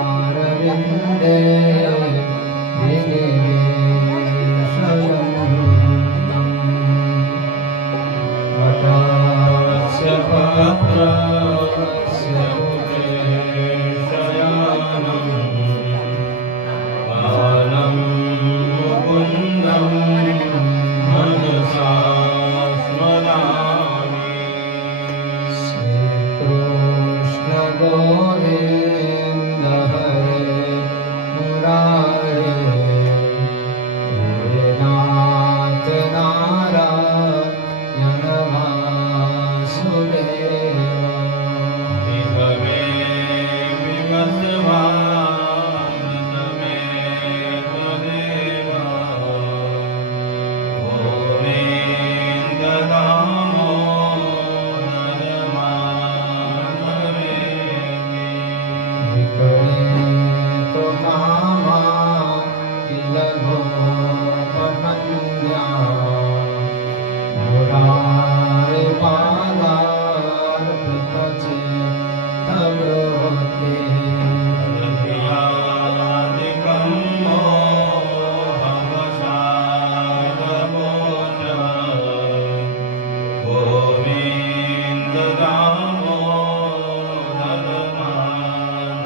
मुखारविन्दे विनिवेशयन्तम् वटस्य पत्रस्य शयानं बालं मुकुन्दं मनसा स्मरामि श्रीकृष्ण गोविन्द हरे मुरारे गोपीनाथ नारायण वासुदेव विभवे विवस्वामृतमे त्वदेव गोविन्द दामोदरमाधवे विकलेतु कामा किल गोपकन्या मुरारे पादार्पितचित्तवृत्ते दध्यादिकं मोहवशादमोच गोविन्द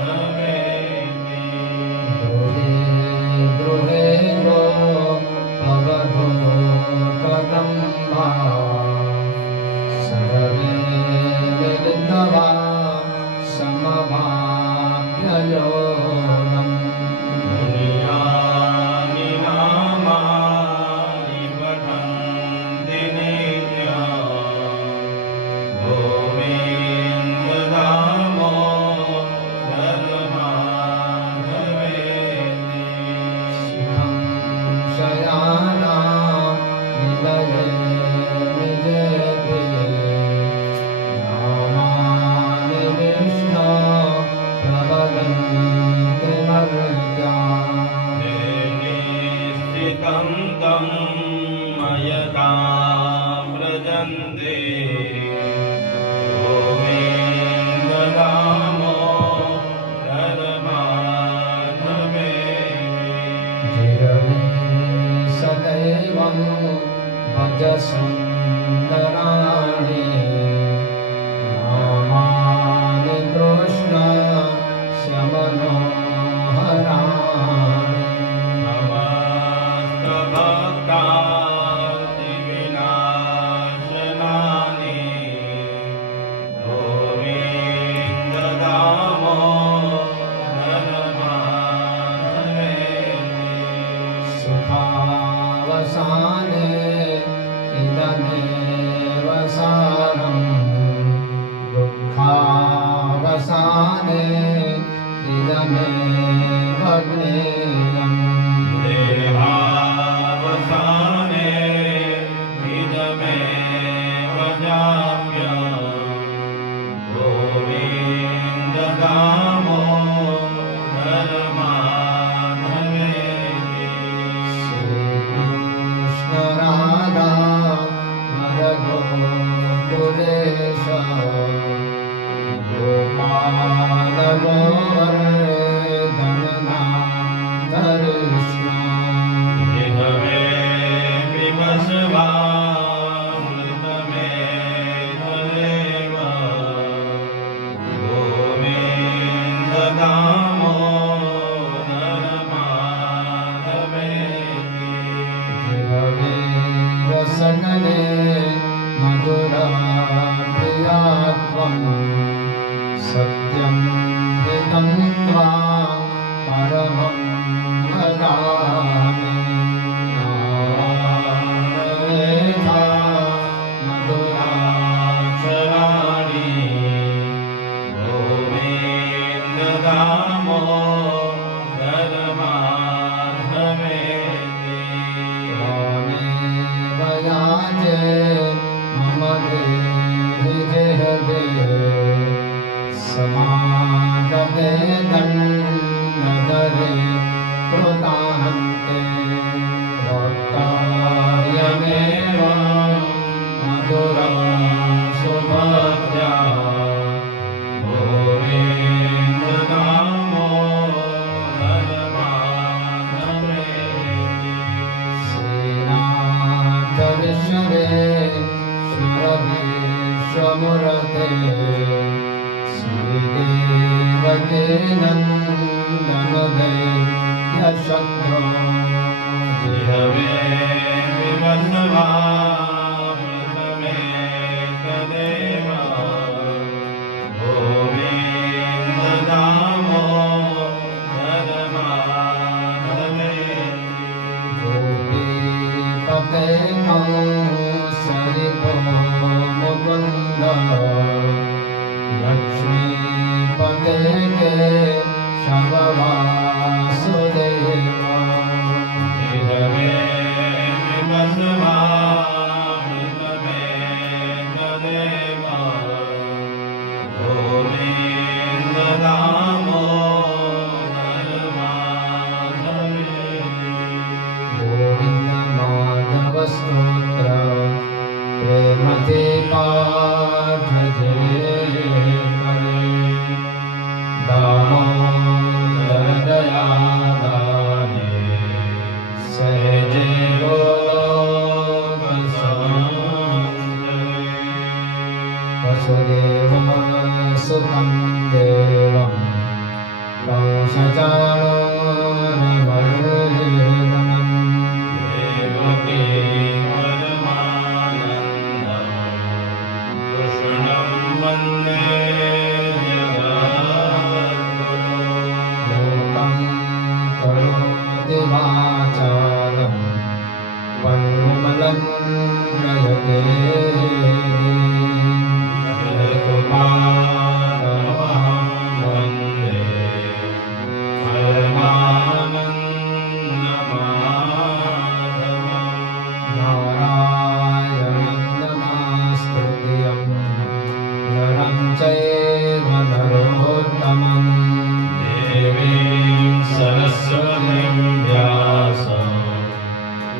दामोदरमाधवेति गृहे गृहे गो अवधूतदम्भा सर्वे मिलित्वा समभाव्ययोगम् मुनियानि नामानि पठन्ति नित्यम् गोविन्द दामोदरमाधवेति सुखं शयाना निलये निजते नामानि विष्णो प्रवदन्ति मर्त्या स्थितं तं मयता व्रजन्ते गोविन्द दामोदरमाधवेति जिरवे सदैवं भज सुन्दराणि नामानि कृष्ण श्यमनोहराणि समस्तभक्तादिविनाशनानि गोविन्द दामोदरमाधवेति सुखावसाने इदमेव सारम् दुःखावसाने इदमेव ज्ञेयम् देहावसाने इदमेव जाप्यम् गोविन्द दामोदरमाधवेति श्रीकृष्ण राधा मदगोकुलेश गोपाल गोवर्धननाथकृष्ण विभवे विवस्वामृतमे त्वदेव गोविन्द दामोदरमाधवेति विभवे रसगणे मधुराप्रिया त्वम् सत्यं हितं त्वा परमं वदामि नारायणेथा मधुराचराणि गोविन्द दामोदरमाधवेति त्वामेव याचे मम देहि जहदे समागते दण्डधरे कृतान्ते श्रीदेवकी नन्दनदे यशक्रो जिहवे विवस्वामृतमे तदेवा गोविन्दनामो धर्माधवे गोपीपते कंसरिपो मुकुन्द लक्ष्मीपते केशववासुदेवा जिहवे विवस्वामृतमे तदेवा गोविन्दनामो धर्माधवे गोविन्दमाधवस्तोत्र प्रेमते पाठजे करे दामोदरदयादाने सहजे लोकसंसरे वसुदेवसुतं देवं कंसचाणूरमर्दनम् देवकी परमानन्दं कृष्णं वन्दे जगद्गुरुं लोकं करोति वाचालं पङ्गुमलं नयते सरस्वतीं व्यासं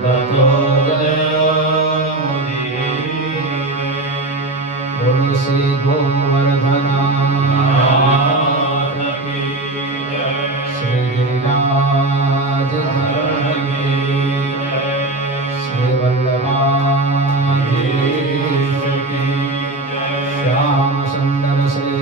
ततो जयमुदीरये तुलसी गोवर्धना की जय श्रीराज धर्म की जय श्रीवल्लभाधीश की जय श्याम सुंदर श्री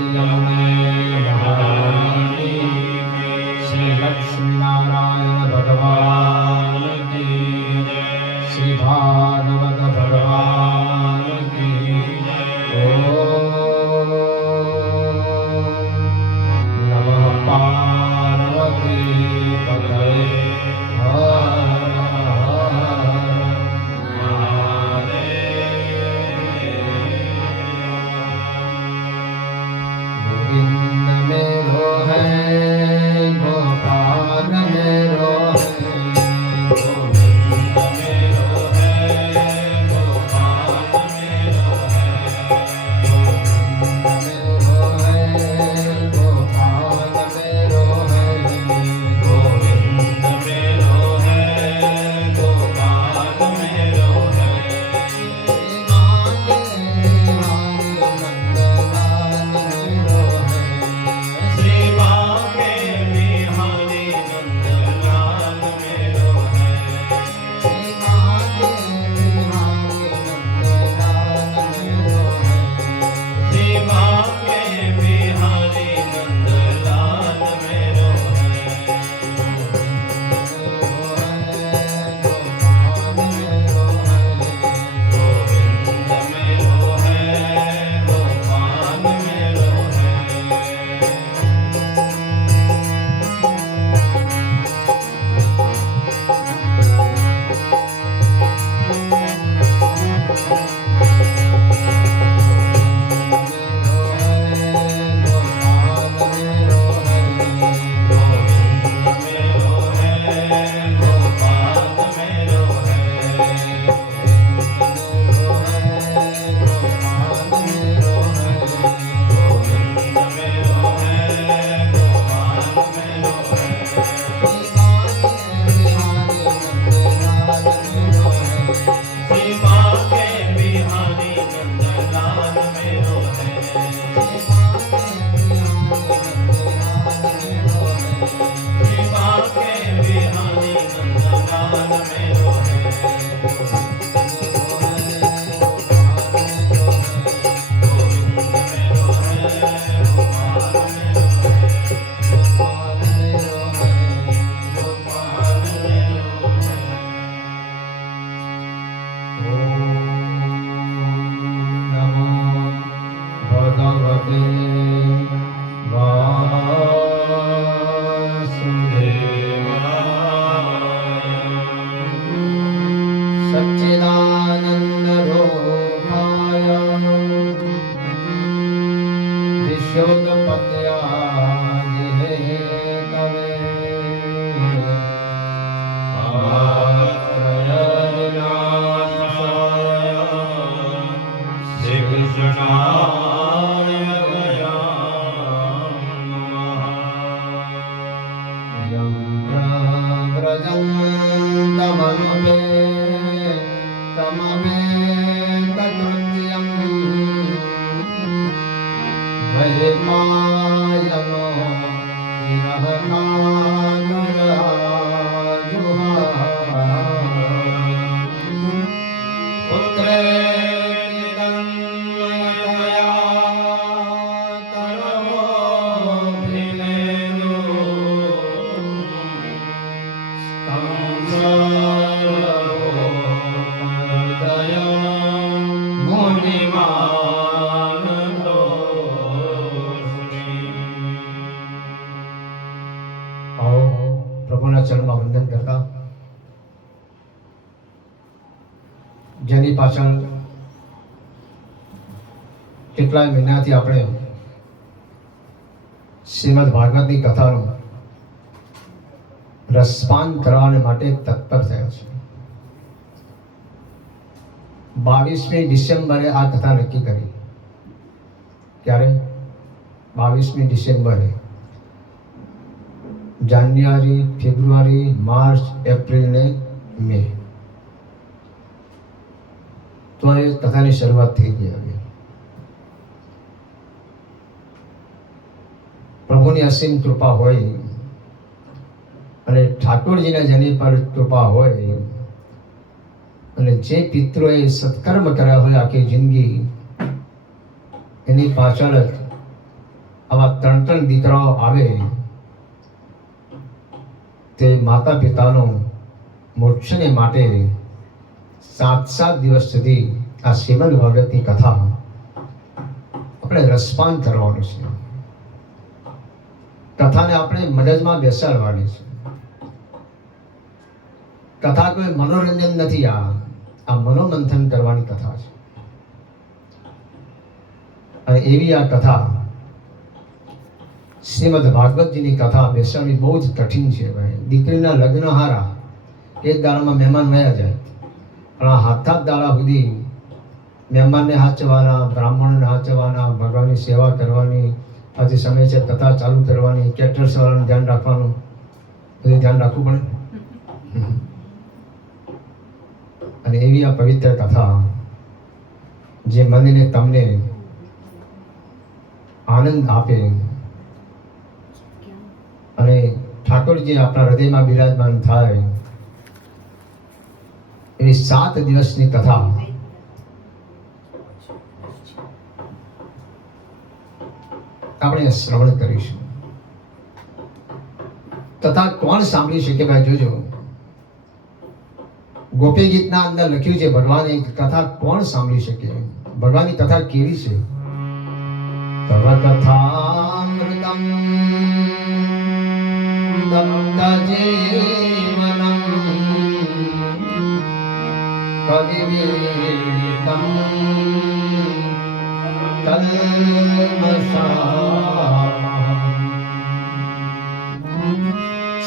પ્રભુના ચરણમાં વંદન કરતા જેની પાછળ કેટલાય મહિનાથી આપણે શ્રીમદ ભાગવતની કથાનું રસપાન કરવા માટે તત્પર થયા છે. 22મી ડિસેમ્બરે આ કથા નક્કી કરી. ક્યારે? 22મી ડિસેમ્બરે. જાન્યુઆરી, ફેબ્રુઆરી, માર્ચ, એપ્રિલ ને મે, તો એ કથાની શરૂઆત થઈ ગઈ. હવે પ્રભુની અસીમ કૃપા હોય અને ઠાકોરજીના જેની પર કૃપા હોય અને જે પિતૃએ સત્કર્મ કર્યા હોય આખી જિંદગી, એની પાછળ જ આવા 3 દીકરાઓ આવે તે માતા પિતાનો મોક્ષને માટે 7 દિવસ સુધી આ શ્રીમદ ભાગવતની કથા આપણે રસપાન કરવાનું છે. કથાને આપણે મગજમાં બેસાડવાની છે. કથા કોઈ મનોરંજન નથી, આ મનોમંથન કરવાની કથા છે. અને એવી આ કથા શ્રીમદ ભાગવતજીની કથા બેસાડવી બહુ જ કઠિન છે ભાઈ. દીકરીના લગ્ન હારા એક દાડામાં મહેમાન વયા જાય, પણ આ 7 દાડા સુધી મહેમાનને હાચવાના, બ્રાહ્મણને હાચવાના, ભગવાનની સેવા કરવાની, આજે સમય છે કથા ચાલુ કરવાની, કેટરર્સ વાળાનું ધ્યાન રાખવાનું, બધું ધ્યાન રાખવું પડે. અને એવી આ પવિત્ર કથા જે મનને તમને આનંદ આપે અને ઠાકોરજી આપણા હૃદયમાં બિરાજમાન થાય એવી 7 દિવસની કથા આપણે શ્રવણ કરીશું. કથા કોણ સાંભળી શકે ભાઈ? જોજો, ગોપી ગીતના અંદર લખ્યું છે ભગવાનની કથા કોણ સાંભળી શકે? ભગવાનની કથા કેવી છે? તવ કથામૃતમ દત્ત જીવનમ કવિવિદિતમ કલ્મષાપહં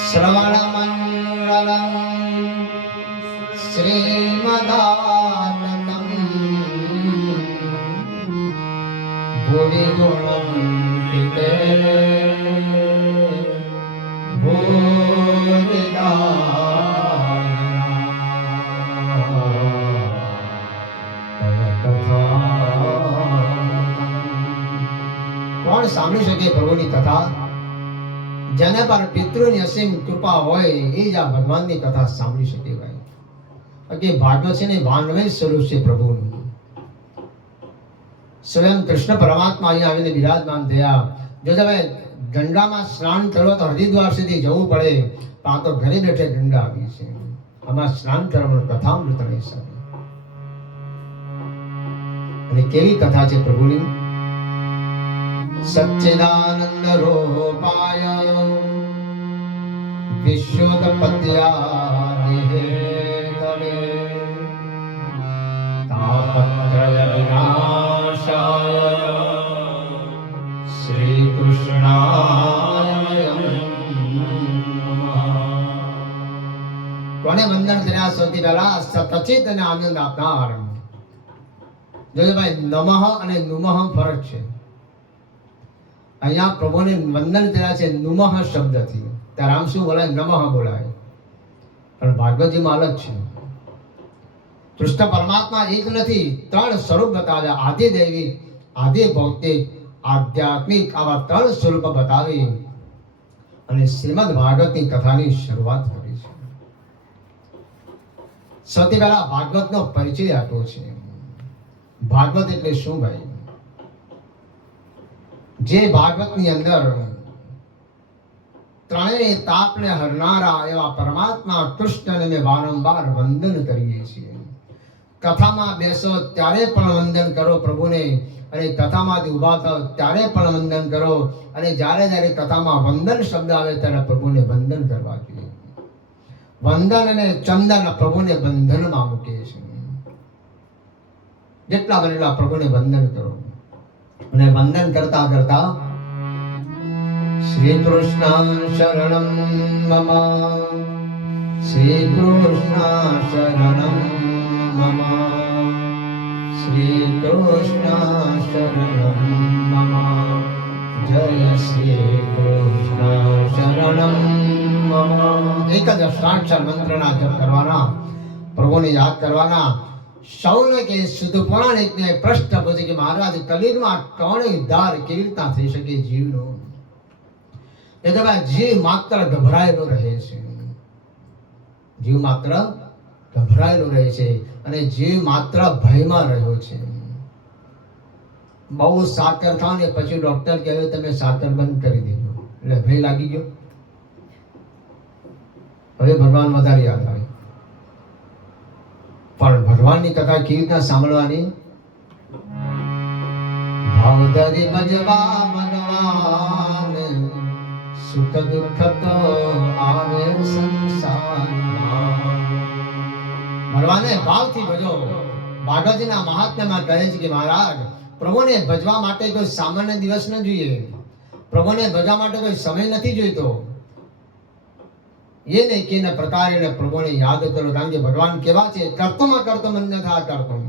શ્રવણમંગલમ શ્રીમદાતતમ ભુવિ ગુણમ પિતે કોણ સાંભળી શકે પ્રભુની કથા? જેના પર પિતૃની અસીમ કૃપા હોય એ જ આ ભગવાનની કથા સાંભળી શકે ભાઈ. કે ભાગવત છે ને વાન્મય સ્વરૂપ છે પ્રભુનું. સ્વયં કૃષ્ણ પરમાત્મા અહીંયા આવીને બિરાજમાન થયા. જો તમે ગંગામાં સ્નાન કરવા તો હરિદ્વાર સુધી જવું પડે, પણ આ તો ઘરે બેઠે ગંગા આવી છે. આમાં સ્નાન કરવાનું કથામૃત હિસાબે. અને કેવી કથા છે પ્રભુની. સચ્ચિદાનંદ રૂપાય વિશ્વોત્પત્યાદિ હેતવે તાપત્રય વિનાશાય શ્રી કૃષ્ણાય નમઃ. કોને વંદન કર્યા સૌથી પહેલા? સચિત અને આનંદ આપનાર. જોજો ભાઈ, નમઃ અને નુમઃ ફરક છે. અહીંયા પ્રભુને વંદન કર્યા છે નુમઃ શબ્દથી. ત્યારે આમ શું બોલાય? નમઃ બોલાય. પણ ભાગવતજીમાં અલગ છે. કૃષ્ણ પરમાત્મા એક નથી, ત્રણ સ્વરૂપ બતાવ્યા. આદિ દૈવિક, આદિ ભૌતિક, આધ્યાત્મિક, આવા ત્રણ સ્વરૂપ બતાવી અને શ્રીમદ ભાગવતની કથાની શરૂઆત કરી છે. સૌથી પહેલા ભાગવતનો પરિચય આપ્યો છે. ભાગવત એટલે શું ભાઈ? જે ભાગવતની અંદર ત્રણેય તાપને હરનારા એવા પરમાત્મા કૃષ્ણને અમે વારંવાર વંદન કરીએ છીએ. કથામાં બેસો ત્યારે પણ વંદન કરો પ્રભુને, અને કથામાંથી ઊભા થાવ ત્યારે પણ વંદન કરો. અને જ્યારે જ્યારે કથામાં વંદન શબ્દ આવે ત્યારે પ્રભુને વંદન કરવા જોઈએ. વંદન અને ચંદન પ્રભુને બંધનમાં મૂકે છે. જેટલા બનેલા પ્રભુને વંદન કરો. અને વંદન કરતા કરતા શ્રી કૃષ્ણ શરણમ મમ, શ્રી કૃષ્ણ શરણમ મમ, શ્રી કૃષ્ણ શરણમ મમ, જય શ્રી કૃષ્ણ શરણમ મમ. એક જ અષ્ટાક્ષર મંત્રના જપ કરવાના, પ્રભુને યાદ કરવાના. સૌને કે શુદ્ધ પુરાણિકને પ્રશ્ન પૂછે કે મહારાજ, કલિયુગમાં કોણ ઉદ્ધાર કેવી રીતના થઈ શકે જીવનો? એ તો જીવ માત્ર ગભરાયેલો રહે છે. જીવ માત્ર ગભરાયેલો રહે છે અને જીવ માત્ર ભયમાં રહ્યો છે. બહુ સાકર ખાવ ને પછી ડોક્ટર કહે તમે સાકર બંધ કરી દેજો, એટલે ભય લાગી ગયો. હવે ભગવાન વધારે યાદ આવે. પણ ભગવાનની કથા કેવી રીતના સાંભળવાની? ભાવધરી ભજવા ભગવાન, સુખ દુઃખ તો આવે સંસારમાં. ભગવાને ભાવથી ભજો. ભાગવતજીના મહાત્મ્યમાં કહે છે કે મહારાજ, પ્રભુને ભજવા માટે કોઈ સામાન્ય દિવસ ન જોઈએ. પ્રભુને ભજવા માટે કોઈ સમય નથી જોઈતો. ये नहीं कि न प्रकारे न प्रभु ने याद करो. કારણ કે ભગવાન કેવા છે? કર્તુમ અકર્તુમ અન્યથા કર્તુમ.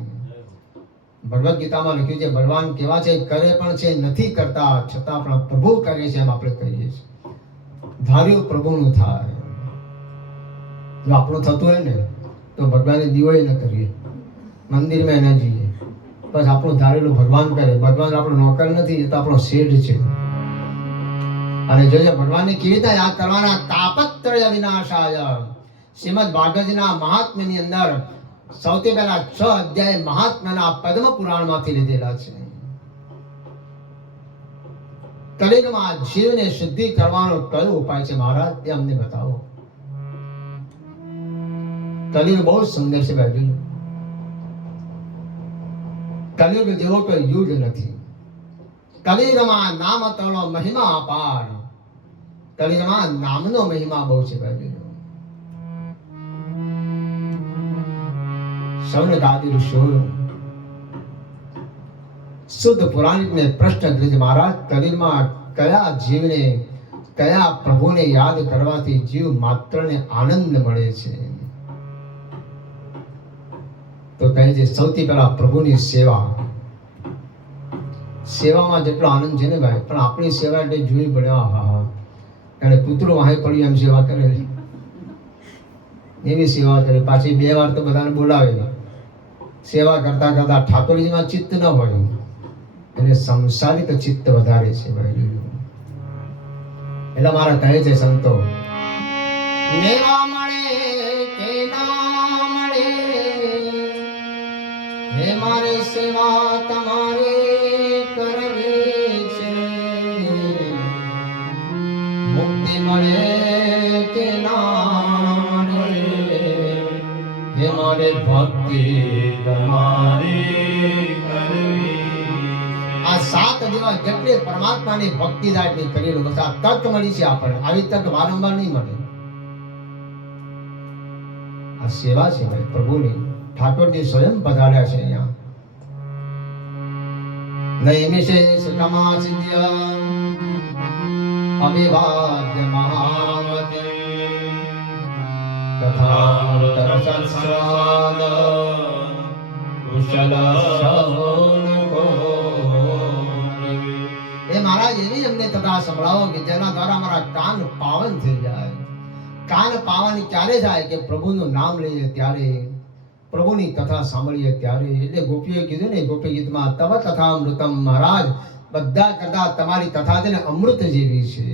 ભગવદ ગીતામાં લખ્યું છે ભગવાન કેવા છે? કરે પણ છે, નથી કરતા, છતાં પણ પ્રભુ કરે છે એમ આપણે કહીએ છીએ. ધાર્યું પ્રભુનું થાય. જો આપણું થતું હોય ને તો ભગવાનને દીવો ન કરીએ, મંદિરમાં ન જઈએ, બસ આપણું ધારેલું ભગવાન કરે. ભગવાન આપણો નોકર નથી, એ તો આપણો શેઠ છે. અને જોઈએ ભગવાનને કેવી રીતે યાદ કરવાના? તાપત્રય વિનાશાય. શ્રીમદ ભાગવતજીના મહાત્મ્યની અંદર સૌથી પહેલા 6 અધ્યાય મહાત્મ્યના પદ્મ પુરાણમાંથી લીધેલા છે. કલિયુગમાં જીવને શુદ્ધિ કરવાનો કયો ઉપાય છે મહારાજ, તે અમને બતાવો. કલિયુગ બહુ સુંદર છે ભાઈ. કલિયુગ જેવો કોઈ યુગ નથી. કલિયુગમાં નામ તળો મહિમા અપાર. કલિયુગમાં નામનો મહિમા બહુ છે ભાઈ. સૌને ગાદી ઋષિઓ શુદ્ધ પુરાણિકને પ્રશ્ન કરે છે મહારાજ, કલિયુગમાં કયા જીવને, કયા પ્રભુને યાદ કરવાથી જીવ માત્રને આનંદ મળે છે? તો કહે છે સૌથી પહેલા પ્રભુની સેવા. સેવામાં જેટલો આનંદ છે ને ભાઈ, પણ આપણી સેવા એટલે જોઈ પડે. હા, એને કૂતરું વાહે પડી એમ સેવા કરે, એવી સેવા કરે. પાછી 2 વાર તો બધાને બોલાવે. સેવા કરતા કરતા ઠાકોરજીમાં ચિત્ત ન હોય, એને સંસારિક ચિત્ત વધારે છે ભાઈ. એટલે મારા કહે છે સંતો, મેવા મળે કે ના મળે, હે મારી સેવા તમારી શાંતિ મળે કે ના મળે, હે મારે ભક્તિ તમારી કરવી. આ 7 દિવસ જેટલી પરમાત્માની ભક્તિ થાય એટલી કરી લો. બસ આ તક મળી છે આપણને. આવી તક વારંવાર નહીં મળે. આ સેવા છે ભાઈ પ્રભુની. ઠાકોરજી સ્વયં પધાર્યા છે અહીંયા. નૈમિષે સુખમા સિદ્ધ્ય અવિવાદ્ય મહામતે કથામૃત રસસ્વાદ કુશલ શ્રવણકો. એ મહારાજ એવી અમને કથા સંભળાવો કે જેના દ્વારા મારા કાન પાવન થઈ જાય. કાન પાવન ક્યારે થાય કે પ્રભુનું નામ લઈએ ત્યારે, પ્રભુની કથા સાંભળીએ ત્યારે. એટલે ગોપીએ કીધું ને ગોપી ગીતમાં, તવ કથા અમૃતમ. મહારાજ બધા કરતા તમારી કથા છે ને અમૃત જેવી છે.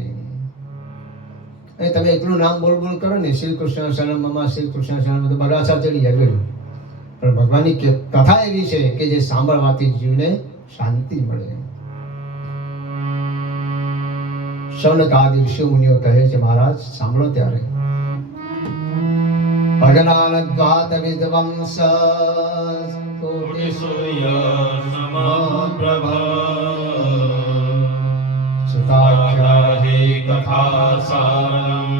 એ તમે એટલું નામ બોલ બોલ કરો ને, શ્રી કૃષ્ણ શરણમ, શ્રી કૃષ્ણ શરણમ, તો બધા ચડી જાય. પણ ભગવાનની કથા એવી છે કે જે સાંભળવાથી જીવને શાંતિ મળે. શૌનકાદિ ઋષિ મુનિઓ કહે છે મહારાજ સાંભળો ત્યારે. ભજનાનદ્વાત વિદ્વંસ કોટિ સૂર્ય સમપ્રભા સુતાખ્યાહે કથા સારમ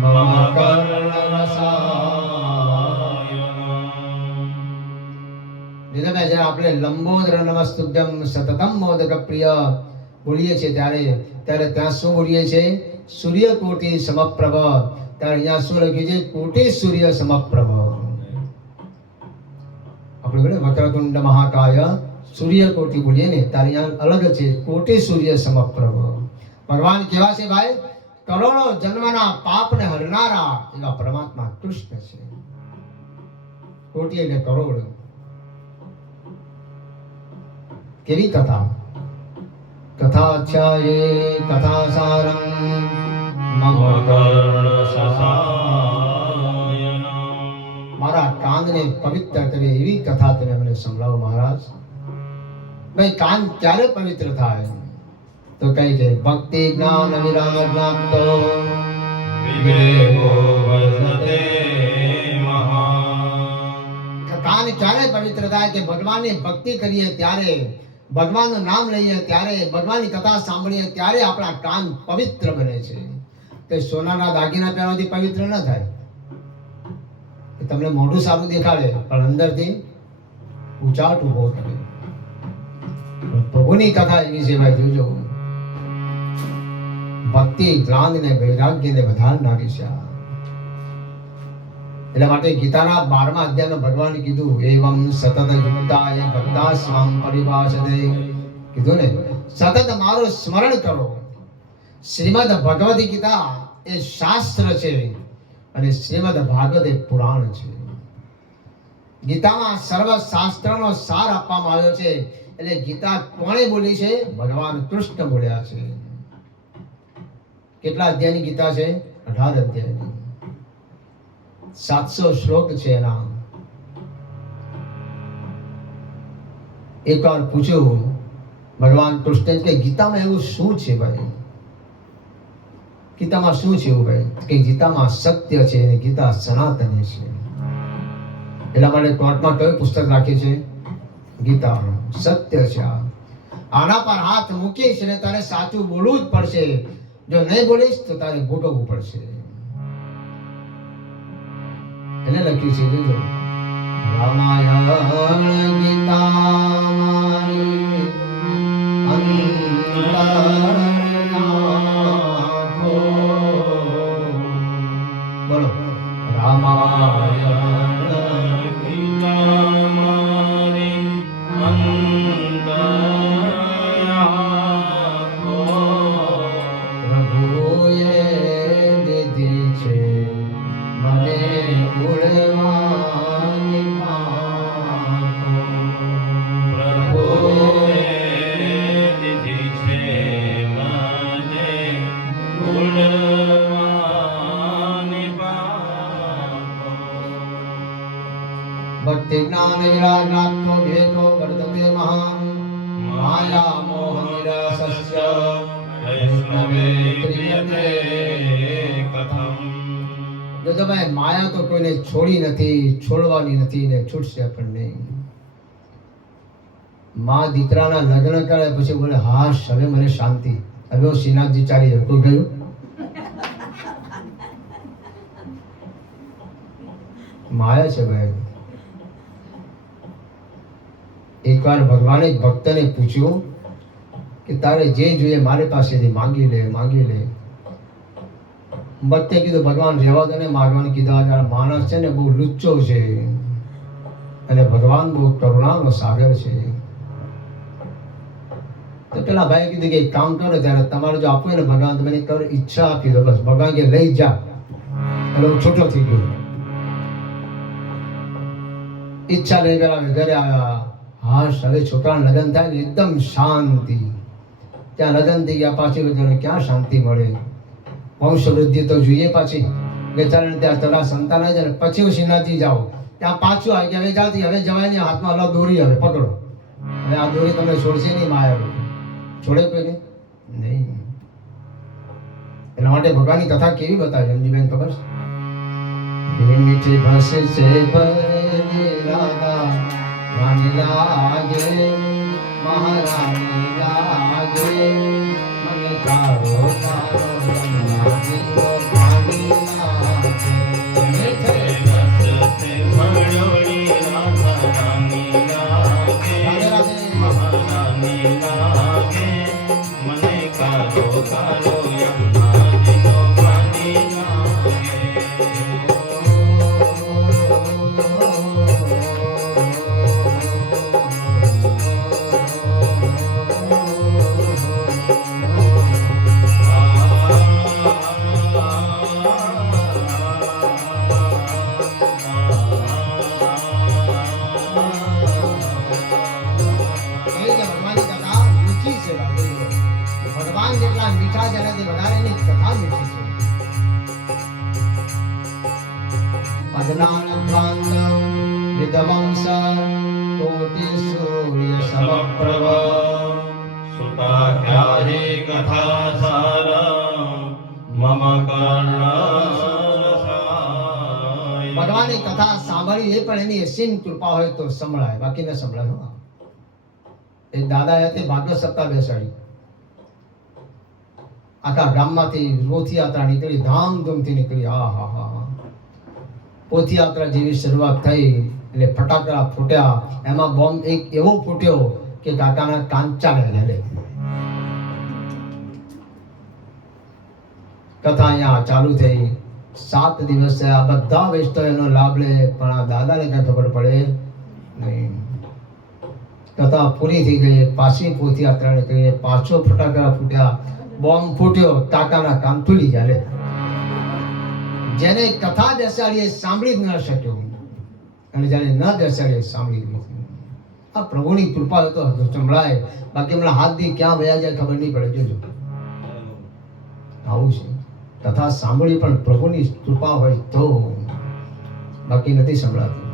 મમ કર્ણરસાયન. આપણે લંબોદર નમસ્તુભ્યમ સતતમ મોદક પ્રિય બોલીએ છીએ ત્યારે ત્યાં શું બોલીએ છીએ? સૂર્યકોટિ સમપ્રભ. ત્યારે અહીંયા શું લખ્યું છે? કોટિ સૂર્ય સમપ્રભ. આપણે બોલે વક્રતુંડ મહાકાય સૂર્યકોટિ બોલીએ ને ત્યારે અહીંયા અલગ છે, કોટિ સૂર્ય સમપ્રભ. ભગવાન કેવા છે ભાઈ? કરોડો જન્મના પાપને હરનારા એવા પરમાત્મા કૃષ્ણ છે. કોટિ એટલે કરોડ. કેવી કથા? કથા અચ્છા એ કથા સારમ મમ કર્ણરસાયન. મારા કાનને પવિત્ર કરે એવી કથા તમે મને સંભળાવો મહારાજ. ભાઈ કાન ક્યારે પવિત્ર થાય? તો કઈ છે? ભક્તિ જ્ઞાન વિરામ જ્ઞાતો વિવેકો વર્ધતે મહાન. કાન ક્યારે પવિત્ર થાય? કે ભગવાનની ભક્તિ કરીએ ત્યારે, ભગવાનનું નામ લઈએ ત્યારે, ભગવાનની કથા સાંભળીએ ત્યારે આપણા કાન પવિત્ર બને છે. તે સોનાના દાગીના પહેરવાથી પવિત્ર ન થાય. તમને મોઢું સારું દેખાડે પણ અંદરથી ઉચાટ ઉભો કરે. પ્રભુની કથા એવી છે ભાઈ, જોજો. ભક્તિ જ્ઞાન ને વૈરાગ્ય ને વધારનારી છે. એટલા માટે ગીતાના 12મા અધ્યાયમાં ભગવાને કીધું એવમ સતત યુક્તાય ભક્તા સ્વામ પરિભાષતે. કીધું ને સતત મારું સ્મરણ કરો. શ્રીમદ ભગવદ ગીતા એ શાસ્ત્ર છે અને શ્રીમદ ભાગવત એ પુરાણ છે. ગીતામાં સર્વ શાસ્ત્રનો સાર આપવામાં આવ્યો છે. એટલે ગીતા કોણે બોલી છે? ભગવાન કૃષ્ણ બોલ્યા છે. કેટલા અધ્યાયની ગીતા છે? 18 અધ્યાયની. 700 શ્લોક છે એના. એકવાર પૂછ્યું ભગવાન કૃષ્ણ કે ગીતામાં એવું શું છે ભાઈ? ગીતામાં શું છે એવું ભાઈ? કે ગીતામાં સત્ય છે અને ગીતા સનાતની છે. એટલા માટે કોર્ટમાં કયું પુસ્તક રાખે છે? ગીતા. સત્ય છે. આના પર હાથ મૂકીશ ને તારે સાચું બોલવું જ પડશે. જો નહીં બોલીશ તો તારે ભોગવવું પડશે. એને લખ્યું છે જોજો, રામાયણ ગીતા મારી અંતરનાથો. બોલો રામાયણ ગીતા મારી અંતરનાથો. પ્રભુએ દીધી છે મને ઉડવાની પાંખો. પ્રભુએ દીધી છે મને ઉડવાની પાંખો. ભક્તિ જ્ઞાન વિરાગાત્મો ભેદો વર્તતે મહાન માયા મોહ નિરાસસ્ય. જય વૈષ્ણવે ક્રિયતે કથમ. જો તમે માયા તો કોઈને છોડી નથી, છોડવાની નથી ને છૂટશે પણ નહીં. માં દીકરાના લગ્ન કરે પછી બોલે હાશ હવે મને શાંતિ, હવે હું શ્રીનાથજી ચાલી જાઉં. કોઈ ગયું? માયા છે ભાઈ. એકવાર ભગવાને એક ભક્તને પૂછ્યું કે તારે જે જોઈએ મારી પાસેથી માંગી લે, માંગી લે. ભક્તે કીધું ભગવાન રહેવા દો ને માગવાનું. કીધું આ માણસ છે ને બહુ લુચ્ચો છે અને ભગવાન બહુ કરુણાનો સાગર છે. તો પેલા ભાઈ કીધું કે એક કામ કરો, ત્યારે તમારે જો આપવું ને ભગવાન તો મને કરો ઈચ્છા આપી દો, બસ ભગવાન કે લઈ જા. એટલે હું છૂટો થઈ ગયો. ઈચ્છા લઈ ગયા, ઘરે આવ્યા. હા હવે છોકરાના લગ્ન થાય ને એકદમ શાંતિ. ત્યાં લગ્ન થઈ ગયા, પાછી બધું ક્યાં શાંતિ મળે? વંશ વૃદ્ધિ તો જોઈએ પાછી. બેચારાને ત્યાં તરા સંતાન આવી જાય ને પછી હું શ્રીનાથજી જાઉં. ત્યાં પાછું આવી ગયા, હવે જાતી હવે જવાય નહીં. હાથમાં લો દોરી, હવે પકડો. હવે આ દોરી તમને છોડશે નહીં. માયા છોડે કોઈ નહીં. એના માટે ભગવાનની કથા કેવી બતાવી અંજીબેન ખબર છે? મીઠી ભાષે છે ભરેલી રાધા રાની લાગે, મહારાણી લાગે, મને તારો તારો રમનાજીનો પાણી લાગે. મીઠે રસસે ભળોળી રાધા રાની લાગે, મહારાની લાગે, મને કારો કારો યમુનાજીનો પાણી લાગે. ભગવાન જેટલા મીઠા જેનાથી વધારે એની કથા મીઠી છે. પદ્માનંદાંગમ વિધવંસ કોટિ સૂર્ય સમપ્રભ સુતાખ્યાહે કથા સારમ મમ કર્ણરસાય. ભગવાનની કથા સાંભળી એ પણ એની અસીમ કૃપા હોય તો સંભળાય, બાકી ન સંભળાય. એ દાદા હતી ભાગવત સપ્તાહ બેસાડી. આખા ગામમાંથી પોથયાત્રા નીકળી, ધામધૂમથી નીકળી. હા હા હા. પોથયાત્રા જેવી શરૂઆત થઈ એટલે ફટાકડા ફૂટ્યા. એમાં બોમ્બ એક એવો ફૂટ્યો કે કાકાના કાન ચાલ્યા જાય. કથા અહીંયા ચાલુ થઈ. 7 દિવસ આ બધા વૈષ્ણવ એનો લાભ લે, પણ આ દાદાને કઈ ખબર પડે નહીં. કથા પૂરી થઈ ગઈ, પાછી પોથયાત્રા નીકળી, પાછો ફટાકડા ફૂટ્યા, બોમ્બ ફૂટ્યો, કાકાના કાન ખુલી જાય. જેને કથા બેસાડી એ સાંભળી જ ન શક્યો, અને જેને ન બેસાડી એ સાંભળી લીધી. આ પ્રભુની કૃપા તો સંભળાય, બાકી હમણાં હાથ દી ક્યાં વયા જાય ખબર નહીં પડે. જોજો આવું છે. કથા સાંભળી પણ પ્રભુની કૃપા હોય તો, બાકી નથી સંભળાતી.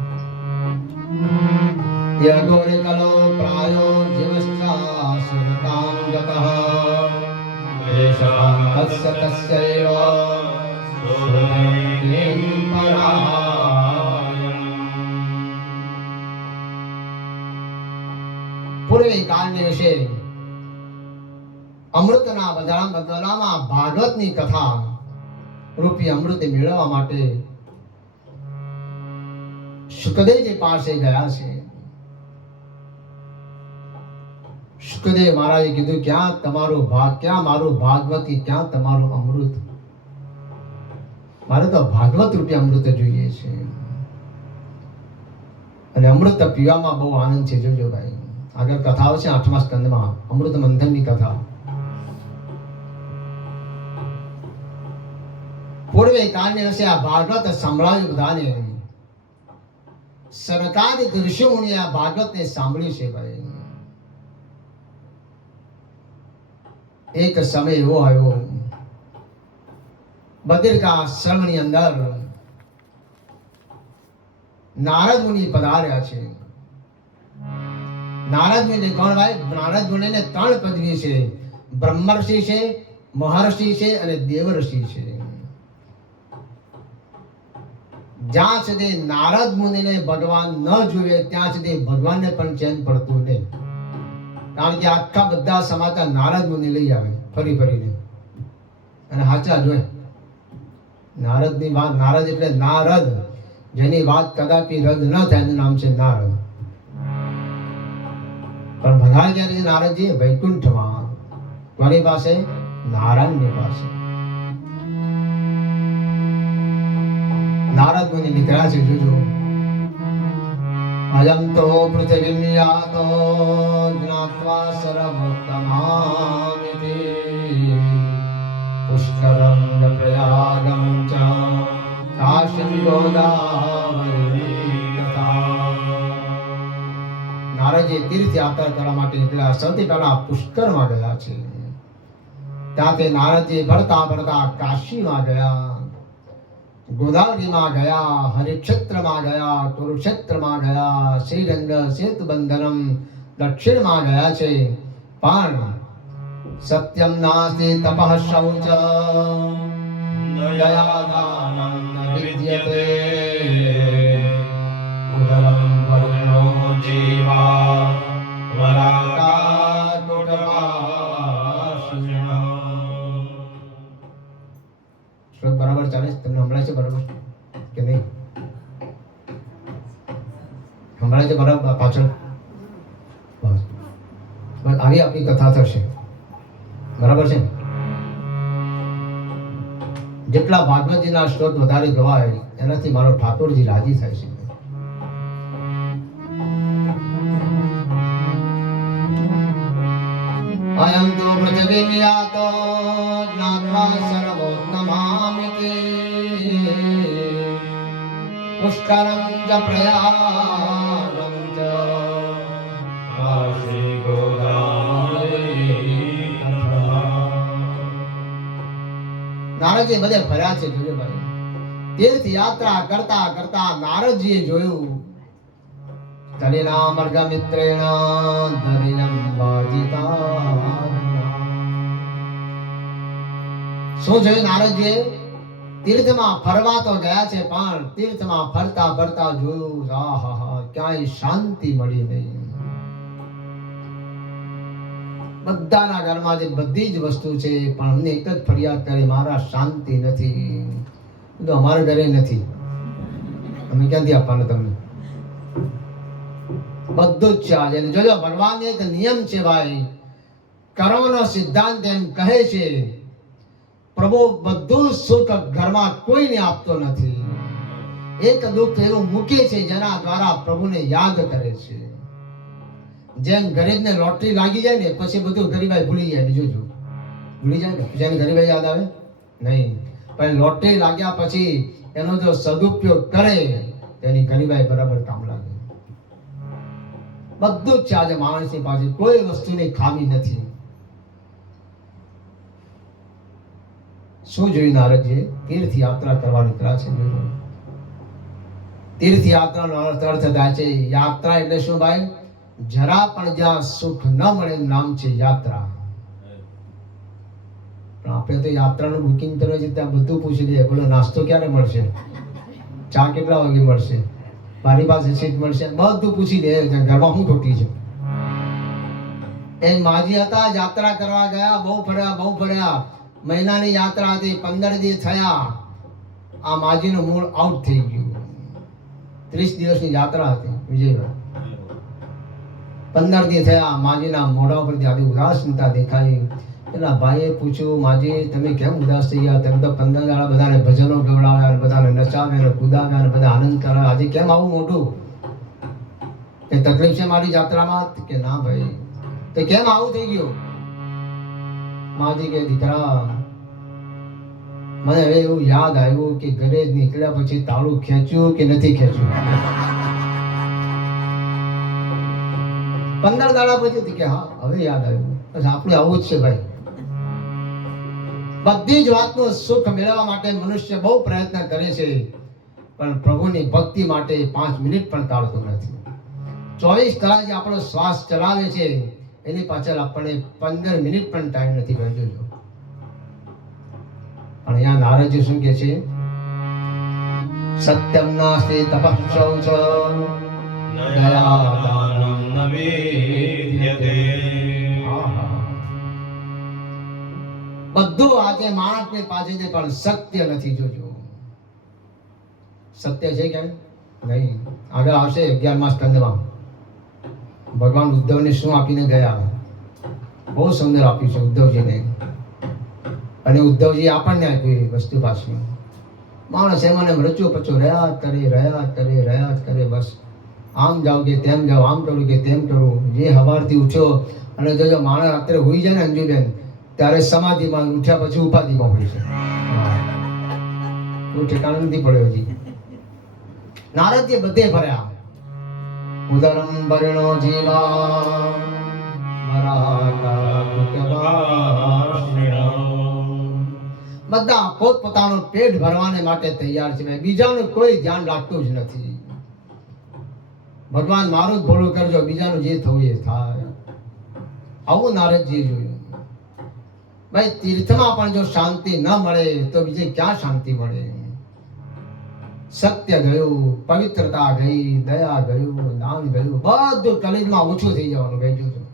યગોરે કલો પ્રાયો જીવશ્ચા સુરતાંગતઃ તસ્ય તસ્યૈવ સુરતિં પરાયણં. પૂર્વે કાળને વિશે અમૃતના બદલામાં ભાગવતની કથા રૂપી અમૃત મેળવવા માટે સુખદેવજી પાસે ગયા છે. સુખદેવ મહારાજે કીધું ક્યાં તમારું ભાગ, ક્યાં મારું ભાગવત, ક્યાં તમારું અમૃત? મારે તો ભાગવત રૂપી અમૃત જોઈએ છે. અને અમૃત પીવામાં બહુ આનંદ છે. જોજો ભાઈ, આગળ કથાઓ છે 8મા સ્કંદમાં અમૃત મંથનની કથા. પૂર્વે કાળની હશે આ ભાગવત સંભળાવ્યું બધાને. સરકારી ઋષિમુનિએ આ ભાગવતને સાંભળ્યું છે ભાઈ. એક સમય એવો આવ્યો, બદ્રિકાશ્રમની અંદર નારદ મુનિ પધાર્યા છે. નારદ મુનિ કોણ ભાઈ? નારદ મુનિને 3 પદવી છે. બ્રહ્મર્ષિ છે, મહર્ષિ છે અને દેવર્ષિ છે. જ્યાં સુધી નારદ મુનિને ભગવાન ન જોવે ત્યાં સુધી ભગવાનને પણ ચેન પડતું નહીં. કારણ કે આખા બધા સમાચાર નારદ મુનિ લઈ આવે ફરી ફરીને અને સાચા જોય. નારદની વાત, નારદ એટલે નારદ, જેની વાત કદાપી રદ ન થાય એનું નામ છે નારદ. પણ ભગવાન ક્યારે છે નારદજી? વૈકુંઠમાં, કોની પાસે? નારાયણની પાસે. નારદ મુનિ નીકળ્યા છે. જોજો, અયમ તો પૃથ્વીમ યાતો જ્ઞાત્વા સર્વોત્તમામિતિ પુષ્કરમ પ્રયાગમ ચ કાશીમ ગોદાવરી તથા. નારદજી તીર્થયાત્રા કરવા માટે નીકળ્યા. સૌથી પહેલા પુષ્કરમાં ગયા છે. ત્યાંથી નારદજી ભરતા ભરતા કાશીમાં ગયા, ગોદાવરીમાં ગયા, હરિક્ષેત્રમાં ગયા, કુરુક્ષેત્રમાં ગયા, શ્રીરંગ સેતુબંધનમ દક્ષિણમાં ગયા છે. પણ સત્યમ નાસ્તિ તપઃ શૌચ દયાદાનમ ન વિદ્યતે ઉદરમ વરુણો જીવા વરાકા કુટવાસુના. શ્લોક બરાબર ચાલે છે? તમને સંભળાય છે બરાબર કે નહીં? સંભળાય છે બરાબર પાછળ? બસ આવી આપણી કથા થશે. બરાબર છે? જેટલા ભાગવતજીના શ્લોક વધારે ગવાય એનાથી મારો ઠાકોરજી રાજી થાય છે. અયં તો પૃથ્વીમ યાતો જ્ઞાત્વા સર્વોત્તમામિતિ પુષ્કરમ ચ પ્રયાગમ ચ કાશી ગોદાવરી તથા. નારદજી બધે ફર્યા છે. જોજો ભાઈ, તીર્થ યાત્રા કરતા કરતા નારદજીએ જોયું તરીના મર્ગ મિત્રેણ ધરિણમ વાજિતા. શું જોયું નારદજીએ? તીર્થમાં ફરવા તો ગયા છે પણ તીર્થમાં ફરતા ફરતા જોયું આહાહા ક્યાંય શાંતિ મળી નહીં. બધાના ઘરમાં જે બધી જ વસ્તુ છે પણ અમને એક જ ફરિયાદ કરે, મારા શાંતિ નથી. તો અમારા ઘરે નથી, અમે ક્યાંથી આપવાનું તમને? બધું જ છે આજે. જોજો, ભગવાન એક નિયમ છે ભાઈ, કર્મનો સિદ્ધાંત એમ કહે છે પ્રભુ બધું સુખ ઘરમાં કોઈને આપતો નથી. એક દુઃખ એવું મૂકે છે જેના દ્વારા પ્રભુને યાદ કરે છે. જેમ ગરીબને લોટરી લાગી જાય ને પછી બધું ગરીબાઈ ભૂલી જાય. જોજો, ભૂલી જાય ને જેને ગરીબાઈ યાદ આવે નહીં. પણ લોટરી લાગ્યા પછી એનો જો સદુપયોગ કરે તેની ગરીબાઈ બરાબર કામ લાગે. બધું જ છે આજે માણસની પાસે, કોઈ વસ્તુની ખામી નથી. શું જોયું નારદજીએ? તીર્થ યાત્રા કરવા નીકળ્યા છે. તીર્થ યાત્રાનો અર્થ થાય છે યાત્રા એટલે શું ભાઈ? જરા પણ જ્યાં સુખ ન મળે નામ છે યાત્રા. પણ આપણે તો યાત્રાનું બુકિંગ કર્યું છે ત્યાં બધું પૂછી દઈએ, બોલો નાસ્તો ક્યારે મળશે, ચા કેટલા વાગે મળશે, મારી પાસે સીટ મળશે, બધું પૂછી દે. ઘરમાં હું ખોટી છે. એ માજી હતા, યાત્રા કરવા ગયા, બહુ ફર્યા. મહિનાની યાત્રા હતી, 15 દિવસ થયા. આ માજીનું મૂળ આઉટ થઈ ગયું. 30 દિવસની યાત્રા હતી વિજયભાઈ. 15 દિવસ થયા, માજીના મોઢા ઉપરથી આડી ઉદાસીનતા દેખાઈ. એના ભાઈએ પૂછ્યું, માજી તમે કેમ ઉદાસ થઈ ગયા? તમે તો 15 દાડા બધાને ભજનો ગવડાવ્યા, બધાને નચાવ્યા, કુદાવ્યા, અને બધા આનંદ કરાવ્યા, આજે કેમ આવું મોટું? એ તકલીફ છે મારી યાત્રામાં? કે ના ભાઈ. તો કેમ આવું થઈ ગયું? માજી કે દીકરા, મને હવે એવું યાદ આવ્યું કે ઘરે નીકળ્યા પછી તાળું ખેંચ્યું કે નથી ખેંચ્યું. 15 દાડા પછી કે હા હવે યાદ આવ્યું. બસ આપણે આવું જ છે ભાઈ. બધી જ વાતનું સુખ મેળવવા માટે મનુષ્ય બહુ પ્રયત્ન કરે છે પણ પ્રભુની ભક્તિ માટે 5 મિનિટ પણ કાઢતો નથી. 24 કલાક જે આપણો શ્વાસ ચલાવે છે એની પાછળ આપણને 15 મિનિટ પણ ટાઈમ નથી. અને અહીંયા નારદજી શું કે છે? સત્યમ નાસ્તિ તપઃ દયાદાનં ન વિદ્યતે. બધું આજે માણસની પાસે છે પણ સત્ય નથી. જોજો સત્ય છે કેમ નહીં. આગળ આવશે 11મા સ્કંદમાં ભગવાન ઉદ્ધવને શું આપીને ગયા. બહુ સુંદર આપ્યું છે ઉદ્ધવજીને. અને ઉદ્ધવજી આપણને આપ્યું એ વસ્તુ પાછી. માણસ એમાં રચો પચો રહ્યા જ કરે બસ. આમ જાઓ કે તેમ જાઓ, આમ કરું કે તેમ કરું. જે સવારથી ઉઠ્યો અને જો માણસ રાત્રે હોઈ જાય ને અંજુબેન, ત્યારે સમાધિમાં, ઉઠ્યા પછી ઉપાધિમાં હોય છે. કોઈ ઠેકાણું નથી પડ્યો હજી. નારદજી બધે ફર્યા. ઉદરમ વર્ણો જીવા બધા પોતપોતાનું પેટ ભરવાને માટે તૈયાર છે. બીજાનું કોઈ ધ્યાન રાખતું જ નથી. ભગવાન મારું જ ભોળું કરજો, બીજાનું જે થવું એ થાય. આવું નારદજીએ જોયું. ભાઈ તીર્થમાં પણ જો શાંતિ ન મળે તો બીજે ક્યાં શાંતિ મળે. સત્ય ગયું, પવિત્રતા ગઈ, દયા ગયું, દાન ગયું, બધું કલિયુગમાં ઓછું થઈ જવાનું ગયું.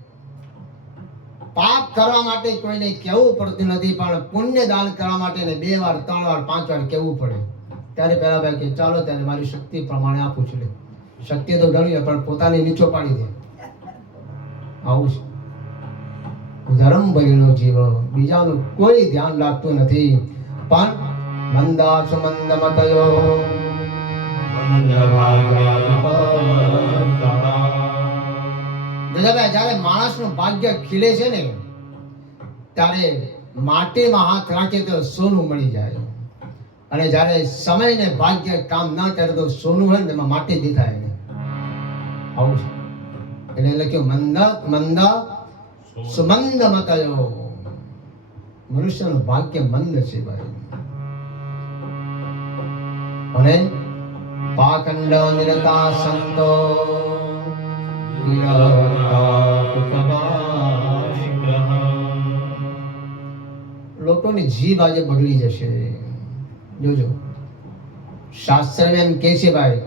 પાપ કરવા માટે કોઈને કહેવું પડતું નથી, પણ પુણ્ય દાન કરવા માટે 2 વાર 3 વાર 5 વાર કહેવું પડે. ત્યારે પહેલા ભાઈ કે ચાલો ત્યારે મારી શક્તિ પ્રમાણે આપું છું. શક્તિ તો ઘણી પણ પોતાની નીચો પાડી દે. આવું છે ધર્મ ભરેલો જીવ. બીજાનું કોઈ ધ્યાન રાખતું નથી. પણ મંદાસ મંદ મતયો જયારે માણસનું ભાગ્ય ખીલે છે ને, ત્યારે માટીમાં હાથ રાખે તો સોનું મળી જાય. અને જ્યારે સમય ને ભાગ્ય કામ ના કરે તો સોનું હોય ને એમાં માટી દેખાય ને. આવું છે. એટલે લખ્યું મંદ સુમંદ મતયો. મનુષ્યનું ભાગ્ય મંદ છે ભાઈ. અને પાખંડ નિરતા સંતો લોકોની જીભ આજે બગડી જશે. જોજો શાસ્ત્ર એમ કે છે ભાઈ,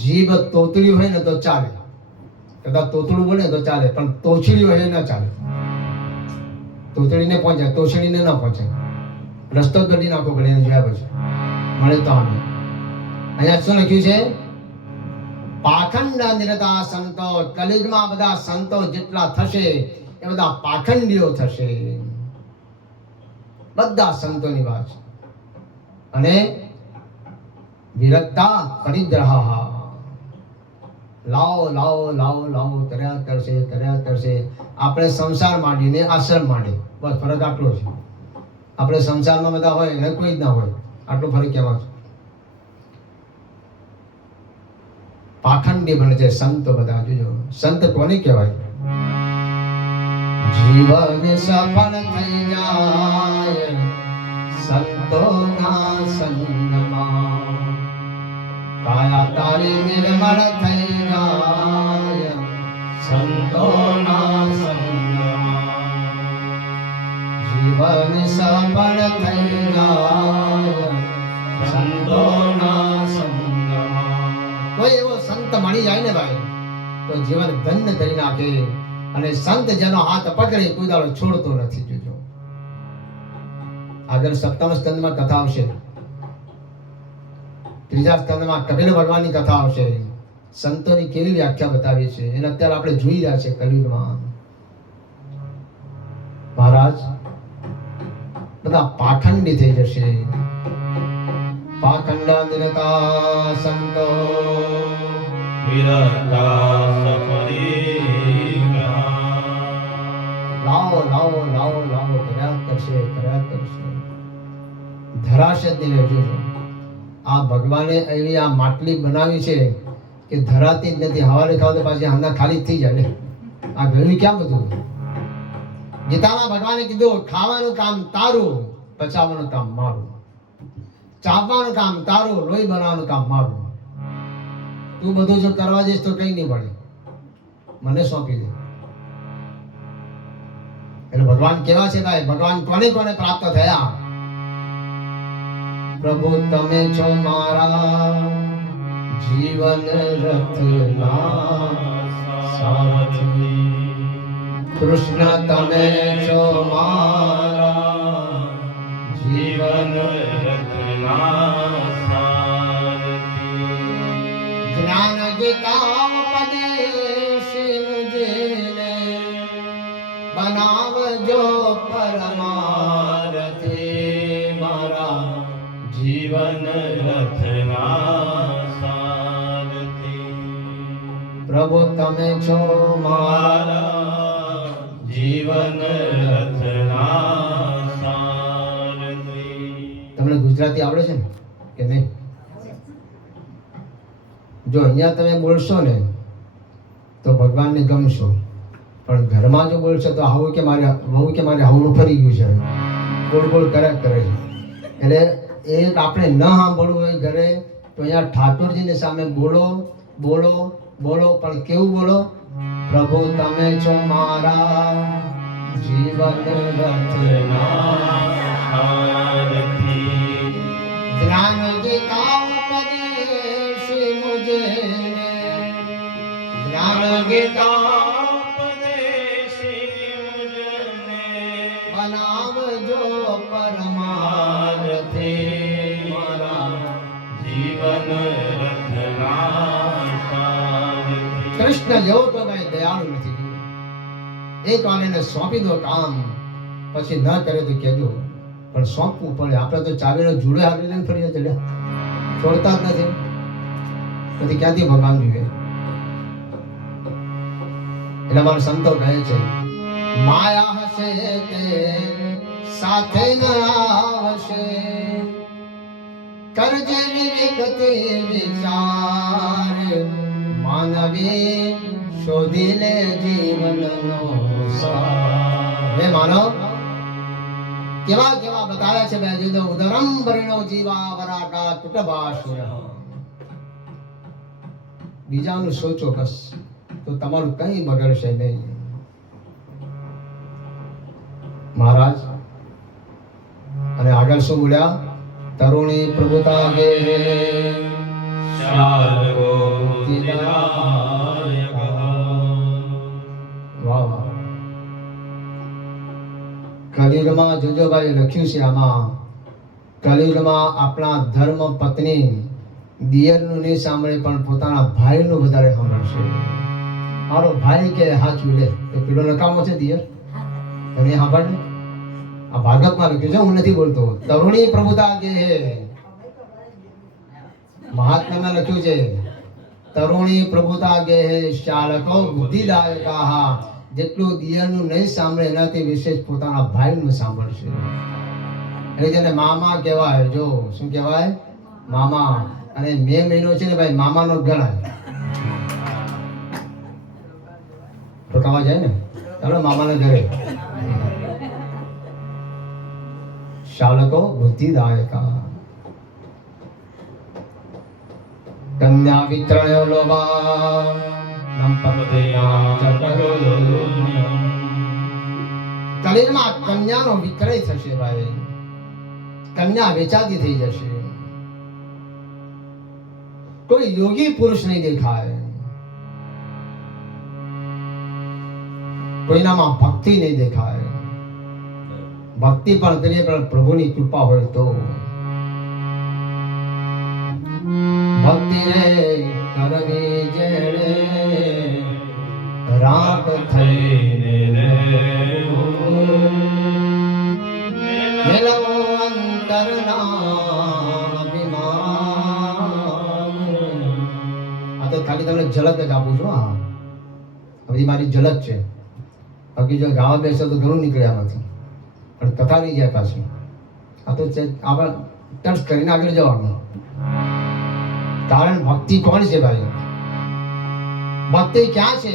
જીભ તોતડી હોય ને તો ચાલે, કદાચ તોતડું બોલે તો ચાલે, પણ તોછડી હોય ન ચાલે. તોતડીને પહોંચે, તોછડીને ન પહોંચે. રસ્તો કરી નાખો પડે એને જોયા પછી મળે તો. અહીંયા શું લખ્યું છે? પાખંડ નિરતા સંતો. કલિયુગમાં બધા સંતો જેટલા થશે એ બધા પાખંડીઓ થશે. બધા સંતોની વાત. અને વિરક્તા પરિગ્રહ. લાવો લાવો લાવો લાવો કર્યા કરશે. આપણે સંસાર માંડીને આશ્રમ માંડે, બસ ફરક આટલો છે. આપણે સંસારમાં બધા હોય એને કોઈ જ ના હોય, આટલો ફરક કેવા છે. પાખંડી બને છે સંતો બધા. જોજો સંત કોને કહેવાય? જીવન સફળ થઈ જાય સંતોના સંગમાં. કાયા તારી નિર્મળ થઈ જાય સંતોના સંગમાં. જીવન સફળ થઈ જાય સંતોના સંગમાં. કોઈ એવો સંત મળી જાય ને ભાઈ તો જીવન ધન્ય કરી નાખે. અને સંત જેનો હાથ પકડે કોઈ દાડો છોડતો નથી. જોજો આગળ 7મા સ્કંદમાં કથા આવશે. 3જા સ્કંદમાં કપિલ ભગવાનની કથા આવશે. સંતોની કેવી વ્યાખ્યા બતાવી છે એને અત્યારે આપણે જોઈ રહ્યા છે કલિયુગમાં. મહારાજ બધા પાખંડી થઈ જશે. પાખંડ નિરતા સંતો લાવો લાવો લાવો લાવો કર્યા કરશે. ધરાશે જ નહીં. જોજો આ ભગવાને એવી આ માટલી બનાવી છે કે ધરાતી જ નથી. હવારે ખાવ તો પાછી હાંડા ખાલી જ થઈ જાય ને. આ ગયું ક્યાં બધું? ગીતામાં ભગવાને કીધું ખાવાનું કામ તારું, પચાવવાનું કામ મારું. ચાપવાનું કામ તારું, લોહી બનાવવાનું કામ મારું. તું બધું જો કરવા જઈશ તો કઈ નહીં પડે, મને સોંપી દે. એટલે ભગવાન કેવા છે ભાઈ? ભગવાન કોને કોને પ્રાપ્ત થયા? પ્રભુ તમે છો મારા જીવન રથના સારથી. કૃષ્ણ તમે છો મારા જીવન રથના સારથી. જ્ઞાન ગીતા ઉપદેશ મુજને બનાવજો પરમારથી. મારા જીવન રથના સારથી. પ્રભુ તમે છો મારા મારા જીવન રથના સારથી. તમને ગુજરાતી આવડે છે ને કે નહીં? જો અહીંયા તમે બોલશો ને તો ભગવાનને ગમશો, પણ ઘરમાં જો બોલશો તો આવું કે મારે હાવનું ફરી ગયું છે, બોલ બોલ કરે છે. એટલે એ આપણે ન સાંભળવું હોય ઘરે તો અહીંયા ઠાકોરજીની સામે બોલો બોલો બોલો, પણ કેવું બોલો? પ્રભુ તમે છો મારા જીવન રથના સારથી. જ્ઞાન ગીતા ઉપદેશ મુજને જ્ઞાન ગીતા ઉપદેશી મુજને બનાવજો પરમારથી. મારા જીવન રથના સારથી. કૃષ્ણ જેવો તો કઈ દયાળુ નથી. એક વાર એને સોંપી દો કામ, પછી ન કરે તો કહેજો, પણ સોંપવું પડે. આપણે તો ચાવીનો જુડે હાલી લઈને ફરીએ ચડ્યા, છોડતા જ નથી. પછી ક્યાંથી ભગવાન જોઈએ? એટલે મારા સંતો કહે છે, માયા હશે તે સાથે ન આવશે, કરજે વિવેકતે વિચાર, માનવી શોધી લે જીવનનો સાર. હે માનવ, કેવા કેવા બતાવ્યા છે બે જીદો ઉદરમ ભરીનો જીવા વરાકા કુટબાશુર. બીજાનું સોચો બસ, તો તમારું કંઈ બગડશે નહીં. મહારાજ અને આગળ શું બોલ્યા? તરુણી પ્રભુતા ગે શાલકો બુદ્ધિદાયક. વાહ વાહ. કલિયુગમાં જોજો ભાઈ લખ્યું છે આમાં, કલિયુગમાં આપણા ધર્મ પત્ની દિયરનું નહીં સાંભળે પણ પોતાના ભાઈનું વધારે સાંભળશે. મારો ભાઈ કે હાચું લે તો પેલો નકામો છે દિયર, તમે સાંભળ ને. આ ભાગવતમાં લખ્યું છે, હું નથી બોલતો. તરુણી પ્રભુતા કે હે, મહાત્મામાં લખ્યું છે તરુણી પ્રભુતા કે હે શાલકો બુદ્ધિદાયકા. જેટલું દિયરનું નહીં સાંભળે એનાથી વિશેષ પોતાના ભાઈનું સાંભળશે. એટલે જેને મામા કહેવાય, જો શું કહેવાય? મામા. અને મે મહિનો છે ને ભાઈ મામાનો જ ગણાય. રોકાવા જાય ને ચાલો મામાના ઘરે. શાલકો બુદ્ધિદાયકા. કન્યા વિતરણ્યો લોભા કલિયુગમાં કન્યાનો વિક્રય થશે ભાઈ. કન્યા વેચાતી થઈ જશે. કોઈ યોગી પુરુષ નહીં દેખાય, કોઈનામાં ભક્તિ નહીં દેખાય. ભક્તિ પણ કરીએ પણ પ્રભુની કૃપા હોય તો. ભક્તિ રે કરવી જેણે રાગ થઈને મેલવો અંતરના અભિમાન. આ તો ખાલી તમને ઝલક જ આપું છું. હા, બધી મારી ઝલક છે. બાકી જો ગાવા બેસો તો ઘણું નીકળે આમાંથી, પણ કથા નહીં જાય પાછી. આ તો આપણે ટચ કરીને આગળ જવાનું. કારણ ભક્તિ કોણ છે ભાઈ? ભક્તિ ક્યાં છે?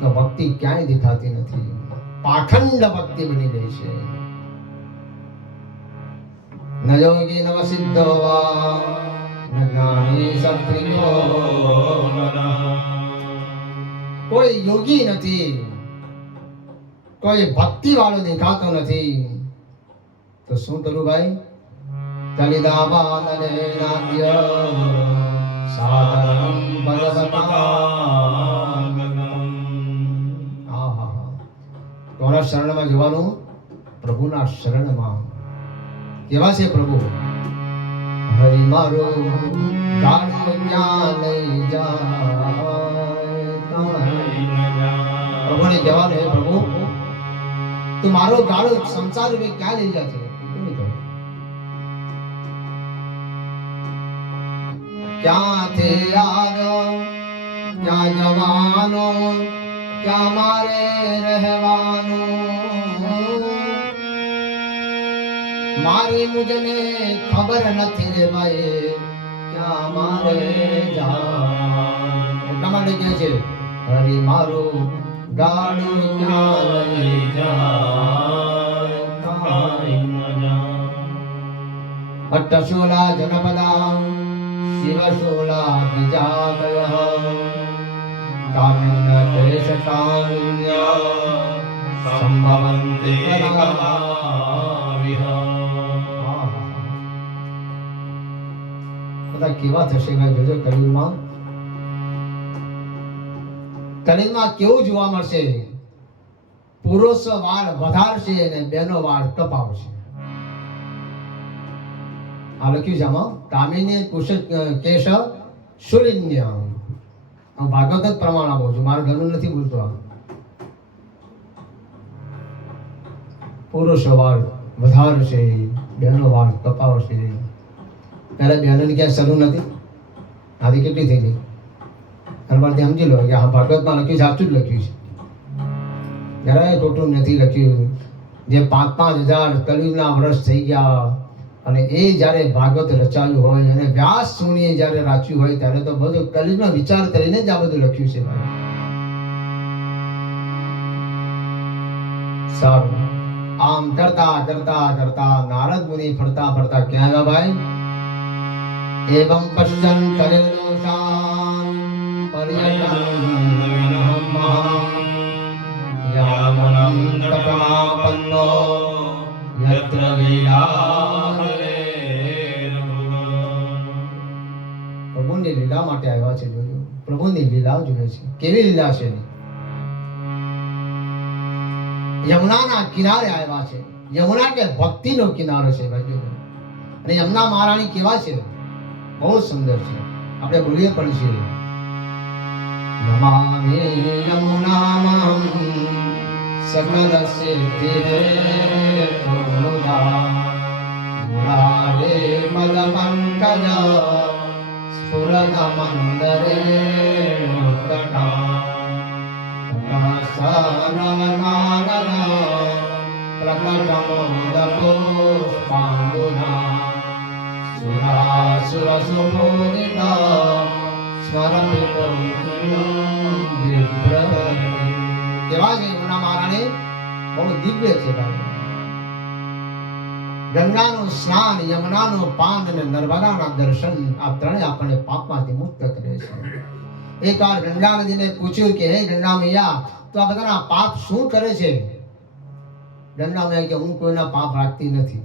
તો ભક્તિ ક્યાંય દેખાતી નથી. પાખંડ ભક્તિ બની ગઈ છે. ન યોગી નવ સિદ્ધ વા ન જ્ઞાની સત્રિયો. કોઈ યોગી નથી, કોઈ ભક્તિ વાળો દેખાતો નથી. તો શું કરું ભાઈ? દલિદાવાનલેનાદ્ય સાધનમ ભગવતાગમમ. આહા, કોના શરણમાં જવાનું? પ્રભુના શરણમાં. કેવા છે પ્રભુ? હરિ મારો ગાઢ જ્ઞાન લઈ જાય. પ્રભુને કહેવાનું, હે પ્રભુ, તું મારો ગાળો સંસાર રૂપે ક્યાં લઈ જાય છે? ક્યાંથી આવ્યો, ક્યાં જવાનો, ક્યાં મારે રહેવાનું? મારી મુજને ખબર નથી રે ભાઈ, ક્યાં મારે જવાનું? એટલા માટે કહે છે, હરિ મારું ગાડું ક્યાં લઈ જાય, કાંઈ ન જાય. અટ્ટશૂલા જનપદા શિવશૂલા વિજાતયઃ કારુણ્ય દેશ કારુણ્ય સંભવન્તે કલાવિહ. બધા કેવા થશે ભાઈ? જોજો કલિયુગમાં. કલિયુગમાં કેવું જોવા મળશે? પુરુષ વાળ વધારશે અને બહેનો વાળ કપાવશે. આ લખ્યું છે આમાં, કામિની કુશ કેશ શુલિન્ય. હું ભાગવત જ પ્રમાણ આપું છું, મારા ઘરનું નથી બોલતો. આ પુરુષ વાળ વધારશે, બહેનો વાળ કપાવશે. પહેલા બહેનોની ક્યાંય સલું નથી, આથી કેટલી થઈ ગઈ? હરવારથી સમજી લો કે આ ભાગવતમાં લખ્યું છે, સાચું જ લખ્યું છે, જરાય ખોટું નથી લખ્યું. જે 5,000 કલિયુગના વર્ષ થઈ ગયા અને એ જ્યારે ભાગવત રચાયું હોય અને વ્યાસ મુનિએ જ્યારે રાચ્યું હોય ત્યારે તો બધું કલિયુગનો વિચાર કરીને જ આ બધું લખ્યું છે. સારું, આમ કરતા કરતા કરતા નારદ મુનિ ફરતા ફરતા ક્યાં આવ્યા ભાઈ? એવં પશ્યન કલિર્દોષાન પર્યટન યામનં તપમાપન્નો યત્ર પ્રભુની લીલા માટે આવ્યા છે. જોજો, પ્રભુની લીલા જોઈએ છે. કેવી લીલા છે? યમુનાના કિનારે આવ્યા છે. યમુના કે ભક્તિનો કિનારો છે ભાઈ. અને યમુના મહારાણી કેવા છે? બહુ સુંદર છે. આપણે બોલીએ પણ છીએ, નમામિ યમુનામહં સકલ સિદ્ધિ પૂર્ણા મુરારે મદ પંકજ સ્ફુરદ મંદરે મુક્તટા પ્રકાશનવનાનન પ્રકટમોદ પુષ્પાંગુના સુરાસુર સુબોધિતા સ્મરતિ કેવા છે યમુના મહારાણી? બહુ દિવ્ય છે ભાઈ. ગંગાનું સ્નાન, યમુનાનું પાન અને નર્મદાના દર્શન, આ ત્રણેય આપણને પાપમાંથી મુક્ત કરે છે. એકવાર ગંગા નદીને પૂછ્યું કે હે ગંગા મૈયા, તો આ બધાના પાપ શું કરે છે? ગંગા મૈયા કે હું કોઈના પાપ રાખતી નથી,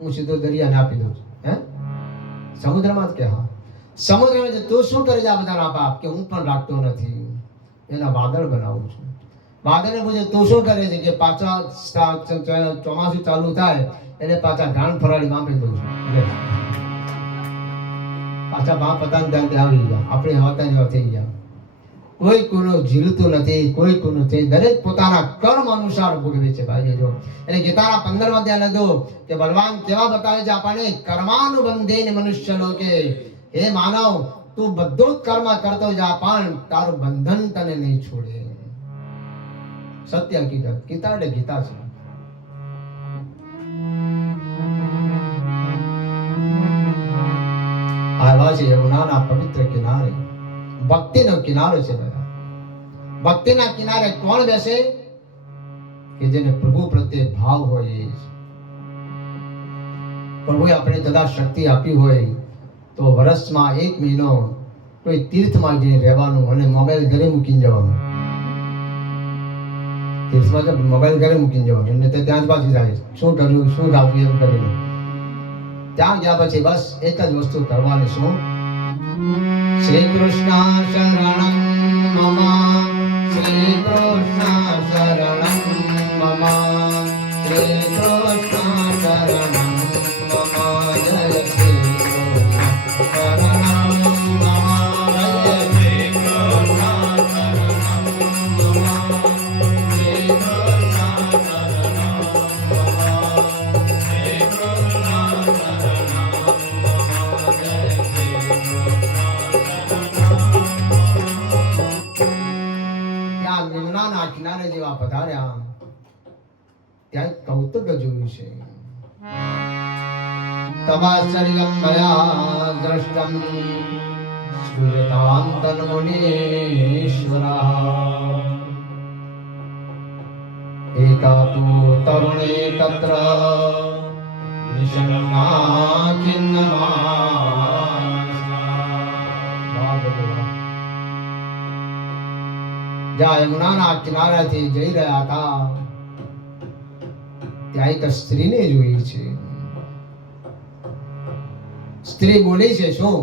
હું સીધો દરિયાને આપી દઉં છું. હે, સમુદ્રમાં જ કે હા, સમુદ્રમાં તું શું કરે છે આ બધાના પાપ? કે હું પણ રાખતો નથી, એના વાદળ બનાવું છું. વાદળને પૂછે તું શું કરે છે? કે પાછા ચોમાસું ચાલુ થાય એટલે પાછા ઢાણ ફરાળી આપી દઉં છું. પાછા બાપ પતાને ત્યાં આવી ગયા, આપણે હતા જેવા થઈ ગયા. કોઈ કોઈનું ઝીલતું નથી, કોઈ કોઈનું નથી, દરેક પોતાના કર્મ અનુસાર ભોગવે છે ભાઈ. જો એટલે ગીતાના 15માં ધ્યાન દો કે ભગવાન કેવા બતાવે છે આપણને? કર્માનુબંધેન મનુષ્ય લોકે. હે માનવ, તું બધું જ કર્મ કરતો જા, પણ તારું બંધન તને નહીં છોડે. સત્ય હકીકત. ગીતા એટલે ગીતા છે. આવ્યા છે યમુનાના પવિત્ર કિનારે. ભક્તિનો કિનારો છે બધા. ભક્તિના કિનારે કોણ બેસે? કે જેને પ્રભુ પ્રત્યે ભાવ હોય. એ પ્રભુએ આપણે કદાચ શક્તિ આપી હોય તો વર્ષમાં 1 મહિનો કોઈ તીર્થમાં જઈને રહેવાનું અને મોબાઈલ ઘરે મૂકીને જવાનું. તીર્થમાં તો મોબાઈલ ઘરે મૂકીને જવાનું, એટલે ત્યાં જ પાછી જાય શું કર્યું શું રાખ્યું એમ કરીને. ત્યાં ગયા પછી બસ એક જ વસ્તુ કરવાની શું? શ્રી કૃષ્ણ શરણમ મમ, શ્રી કૃષ્ણ શરણમ મમ, શ્રી કૃષ્ણ શરણમ મમ, જય શ્રી કૃષ્ણ શરણમ મમ, જય શ્રી કૃષ્ણ શરણમ મમ, શ્રી કૃષ્ણ ત્યાં યમુનાના કિનારે જેવા પધાર્યા ત્યાં એક કૌતુક જોયું છે. તવાશ્ચર્યમ મયા દ્રષ્ટમ સ્ફુરતાંતન મુનીશ્વરા એકા તુ તરુણે તત્ર નિષન્ના જ્યાં યમુનાના કિનારેથી જઈ રહ્યા હતા ત્યાં એક સ્ત્રીને જોઈ છે. સ્ત્રી બોલી છે શું?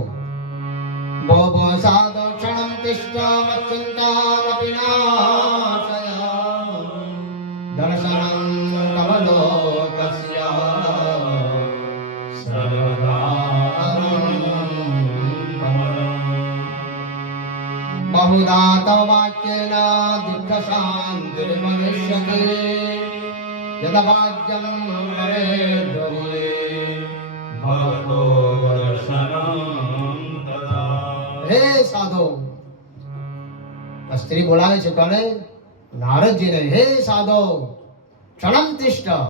ભો ભો સાધો ક્ષણમ તિષ્ઠા મચ્ચિંતામપિ નાશય દર્શનં તવ લોકસ્ય સર્વદા બહુધા તવ વાક્યેન દિગ્ધશાંતિર્ભવિષ્યતિ યદભાગ્યં વરેદ્વરી ભવતો દર્શનમ તથા. હે સાધો, આ સ્ત્રી બોલાવે છે કોને? નારદજીને. હે સાધો, ક્ષણમ તિષ્ઠ,